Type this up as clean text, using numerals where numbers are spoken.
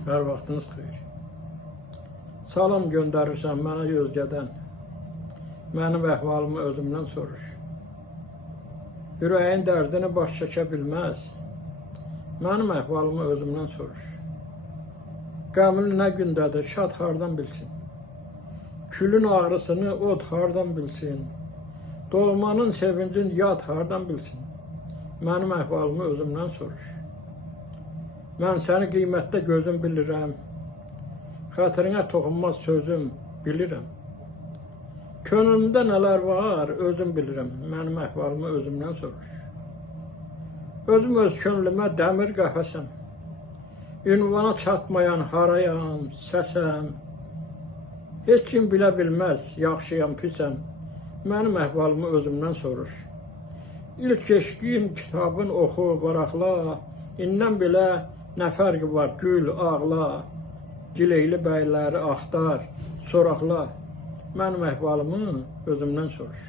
Hər vaxtınız xeyir. Salam göndərirsən mənə özgədən, mənim əhvalımı özümdən soruş. Ürəyin dərdini baş çəkə bilməz, mənim əhvalımı özümdən soruş. Qəmli nə gündədir, şad hardan bilsin? Külün ağrısını od hardan bilsin? Doğmanın sevincin yad hardan bilsin? Mənim əhvalımı özümdən soruş. Mən səni qiymətdə gözüm bilirəm, xətrinə toxunmaz sözüm bilirəm. Könlümdə nələr var, özüm bilirəm, mənim əhvalımı özümdən soruş. Özüm öz könlümə dəmir qəfəsəm, ünvana çatmayan harayam, səsəm. Heç kim bilə bilməz, yaxşıyam, pisəm, mənim əhvalımı özümdən soruş. İlk eşqim kitabın oxu, varaqla, indən belə nə fərqi var, gül, ağla, Gileyli bəyləri axtar, soraqla, mənim əhvalımı özümdən soruş.